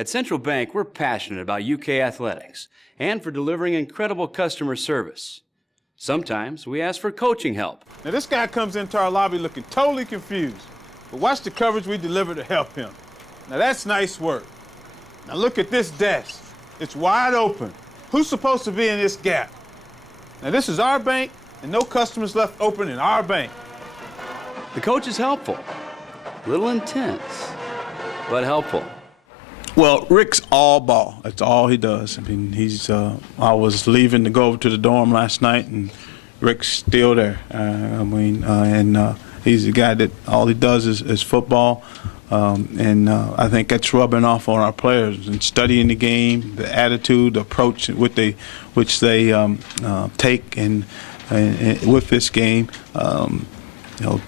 At Central Bank, we're passionate about UK athletics and for delivering incredible customer service. Sometimes we ask for coaching help. Now this guy comes into our lobby looking totally confused, but watch the coverage we deliver to help him. Now that's nice work. Now look at this desk. It's wide open. Who's supposed to be in this gap? Now this is our bank, and no customers left open in our bank. The coach is helpful, a little intense, but helpful. Well, Rick's all ball. That's all he does. I mean, I was leaving to go over to the dorm last night, and Rick's still there. He's the guy that all he does is football. I think that's rubbing off on our players and studying the game, the attitude, the approach which they take and with this game.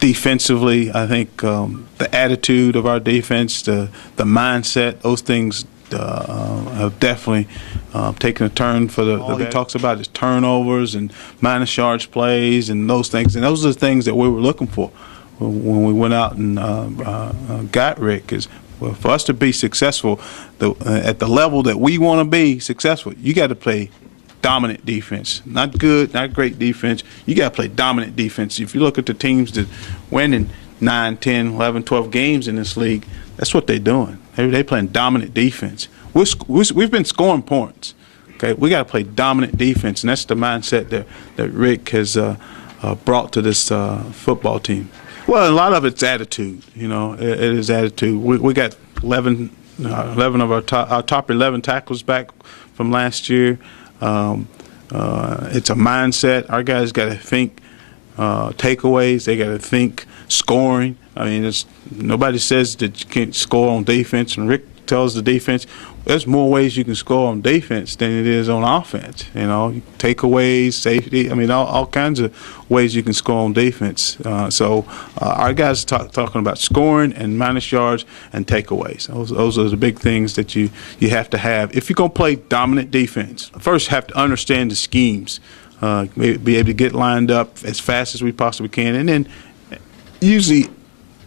Defensively, I think the attitude of our defense, the mindset, those things have definitely taken a turn for the. All he talks about is turnovers and minus yards plays and those things, and those are the things that we were looking for when we went out and got Rick. Is well, for us to be successful at the level that we want to be successful, you got to play dominant defense. Not good, not great defense. You got to play dominant defense. If you look at the teams that win in 9, 10, 11, 12 games in this league, that's what they're doing. They're playing dominant defense. We've been scoring points. Okay, we got to play dominant defense, and that's the mindset that Rick has brought to this football team. Well, a lot of it's attitude. It is attitude. We got 11 of our top 11 tackles back from last year. It's a mindset. Our guys got to think takeaways. They got to think scoring. I mean, nobody says that you can't score on defense, and Rick tells the defense there's more ways you can score on defense than it is on offense. Takeaways, safety. I mean, all kinds of ways you can score on defense. So our guys talking about scoring and minus yards and takeaways. Those are the big things that you have to have if you're going to play dominant defense. First, have to understand the schemes, be able to get lined up as fast as we possibly can, and then usually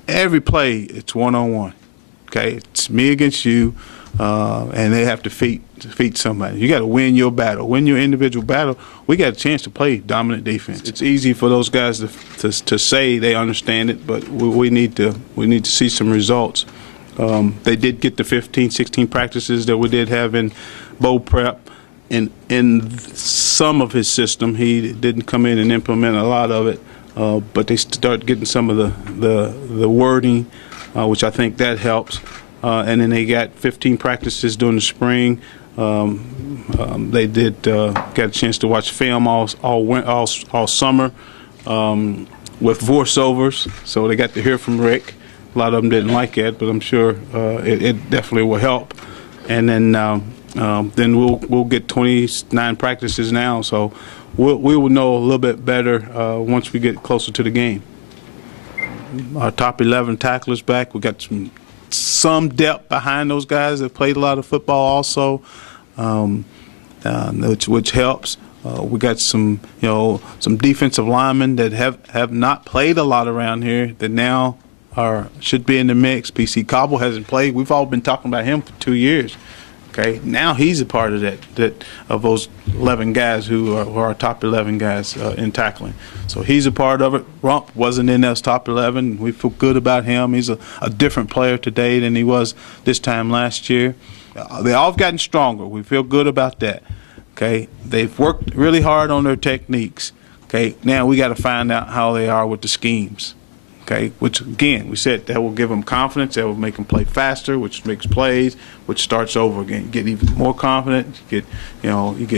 every play it's one-on-one. Okay, it's me against you. And they have to defeat somebody. You got to win your battle, win your individual battle. We got a chance to play dominant defense. It's easy for those guys to say they understand it, but we need to see some results. They did get the 15, 16 practices that we did have in bowl prep. In some of his system, he didn't come in and implement a lot of it, but they start getting some of the wording, which I think that helps. And then they got 15 practices during the spring. They did get a chance to watch film all summer with voiceovers, so they got to hear from Rick. A lot of them didn't like it, but I'm sure it definitely will help. And then we'll get 29 practices now, so we will know a little bit better once we get closer to the game. Our top 11 tacklers back. We got some depth behind those guys that played a lot of football also, which helps. We got some defensive linemen that have not played a lot around here that now should be in the mix. PC Cobble hasn't played. We've all been talking about him for 2 years. Okay, now he's a part of that of those 11 guys who are our top 11 guys in tackling. So he's a part of it. Rump wasn't in those top 11. We feel good about him. He's a different player today than he was this time last year. They all have gotten stronger. We feel good about that. Okay, they've worked really hard on their techniques. Okay, now we got to find out how they are with the schemes. Okay, which again, we said that will give them confidence, that will make them play faster, which makes plays, which starts over again. You get even more confident, you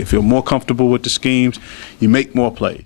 feel more comfortable with the schemes, you make more plays.